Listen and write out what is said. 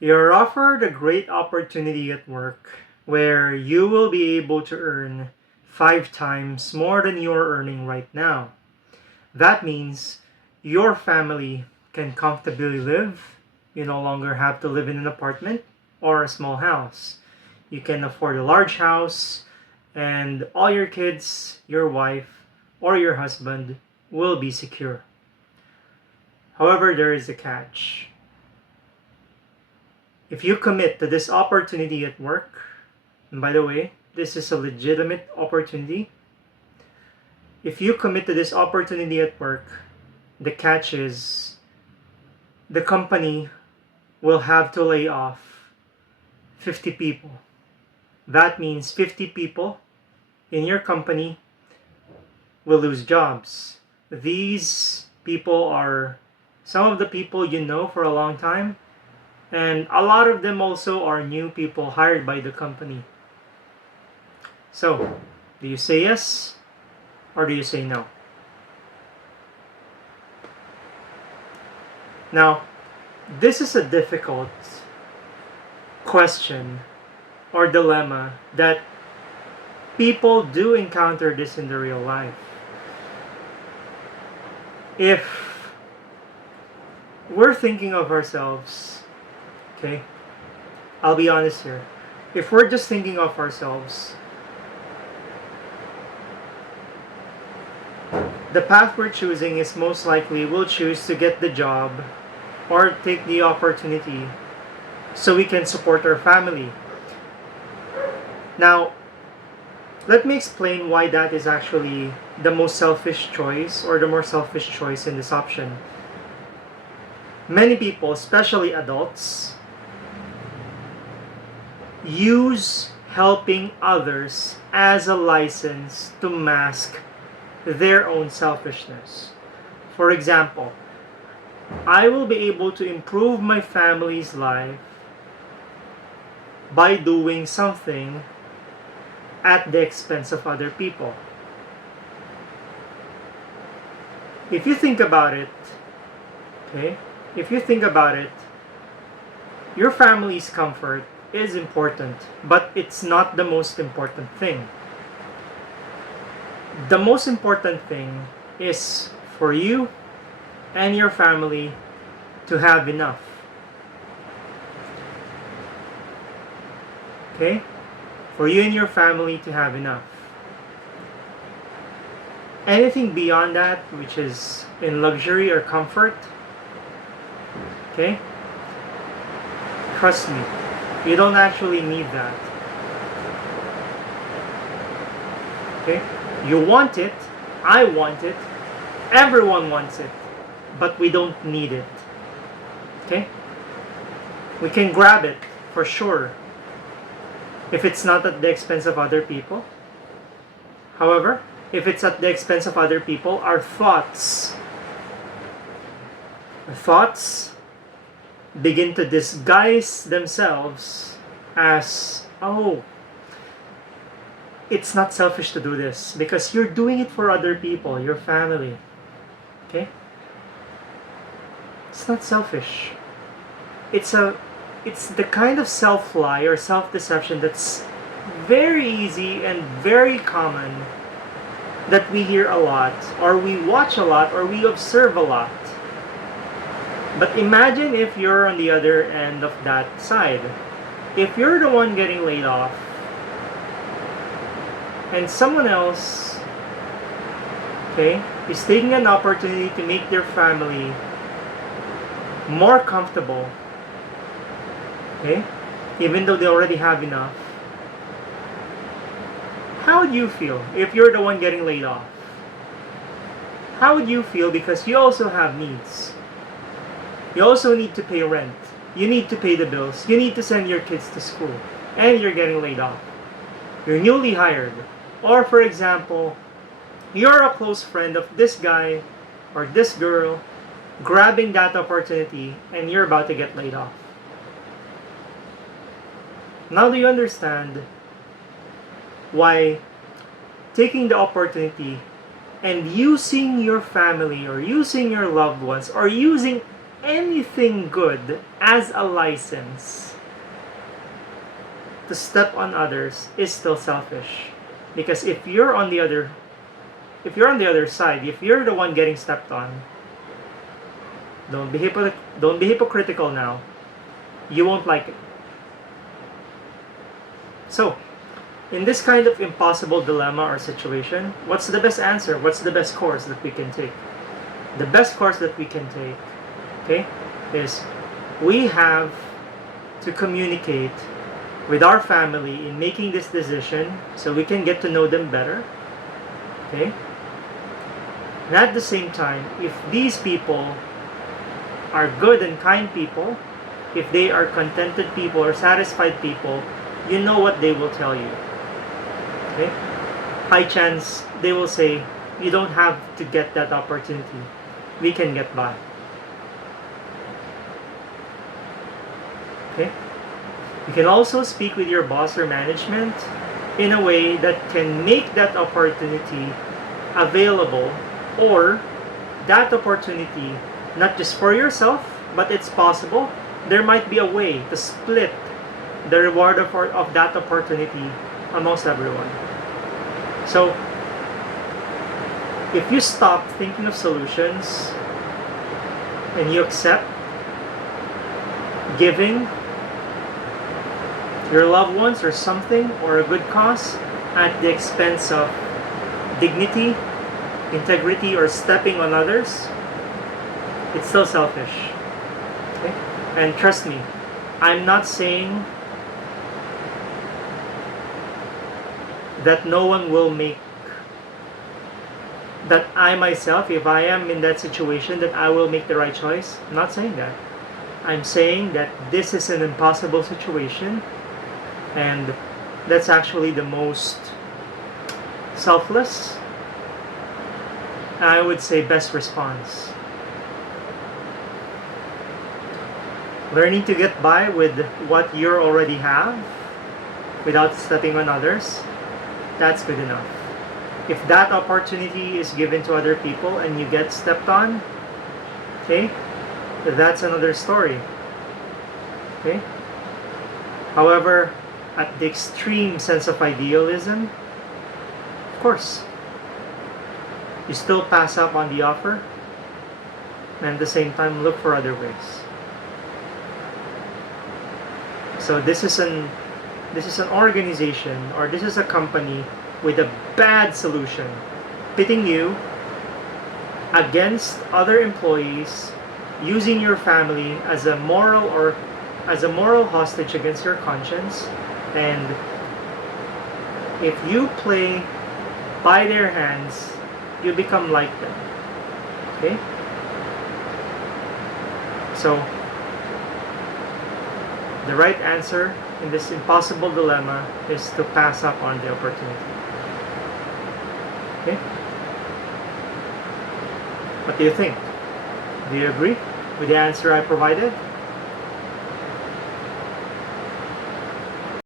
You're offered a great opportunity at work where you will be able to earn 5 times more than you're earning right now. That means your family can comfortably live. You no longer have to live in an apartment or a small house. You can afford a large house, and all your kids, your wife, or your husband will be secure. However, there is a catch. If you commit to this opportunity at work, and by the way, this is a legitimate opportunity. If you commit to this opportunity at work, the catch is the company will have to lay off 50 people. That means 50 people in your company will lose jobs. These people are some of the people you know for a long time, and a lot of them also are new people hired by the company. So, do you say yes or do you say no? Now, this is a difficult question or dilemma that people do encounter this in the real life. If we're thinking of ourselves, okay, I'll be honest here. If we're just thinking of ourselves, the path we're choosing is most likely we'll choose to get the job or take the opportunity so we can support our family. Now, let me explain why that is actually the most selfish choice or the more selfish choice in this option. Many people, especially adults, use helping others as a license to mask their own selfishness. For example, I will be able to improve my family's life by doing something at the expense of other people. If you think about it, okay, if you think about it, your family's comfort is important, but it's not the most important thing. The most important thing is for you and your family to have enough. Okay? For you and your family to have enough. Anything beyond that, which is in luxury or comfort, okay? Trust me, you don't actually need that. Okay? You want it, I want it, everyone wants it, but we don't need it. Okay? We can grab it for sure if it's not at the expense of other people. However, if it's at the expense of other people, our thoughts begin to disguise themselves as, oh, it's not selfish to do this because you're doing it for other people, your family. Okay? It's not selfish. It's the kind of self-lie or self-deception that's very easy and very common that we hear a lot, or we watch a lot, or we observe a lot. But imagine if you're on the other end of that side. If you're the one getting laid off, and someone else, okay, is taking an opportunity to make their family more comfortable, okay, even though they already have enough, how would you feel if you're the one getting laid off? How would you feel because you also have needs? You also need to pay rent. You need to pay the bills. You need to send your kids to school. And you're getting laid off. You're newly hired. Or for example, you're a close friend of this guy or this girl grabbing that opportunity and you're about to get laid off. Now do you understand why taking the opportunity and using your family or using your loved ones or using anything good as a license to step on others is still selfish. Because if you're on the other side, if you're the one getting stepped on, don't be hypocritical now. You won't like it. So, in this kind of impossible dilemma or situation, what's the best answer? What's the best course that we can take? The best course that we can take, okay, is we have to communicate with our family in making this decision so we can get to know them better, okay? And at the same time, if these people are good and kind people, if they are contented people or satisfied people, you know what they will tell you. Okay? High chance they will say, you don't have to get that opportunity. We can get by. Okay? You can also speak with your boss or management in a way that can make that opportunity available, or that opportunity not just for yourself, but it's possible there might be a way to split the reward of that opportunity amongst everyone. So, if you stop thinking of solutions and you accept giving your loved ones or something or a good cause at the expense of dignity, integrity, or stepping on others, it's still selfish. Okay? And trust me, I'm not saying that no one will make, that I myself, if I am in that situation, that I will make the right choice. I'm not saying that. I'm saying that this is an impossible situation, and that's actually the most selfless, I would say, best response. Learning to get by with what you already have without stepping on others, that's good enough. If that opportunity is given to other people and you get stepped on, okay, that's another story. Okay? However, at the extreme sense of idealism, of course, you still pass up on the offer and at the same time look for other ways. So this is an organization, or this is a company with a bad solution, pitting you against other employees, using your family as a moral hostage against your conscience. And if you play by their hands, you become like them. Okay? So the right answer in this impossible dilemma is to pass up on the opportunity. Okay? What do you think? Do you agree with the answer I provided?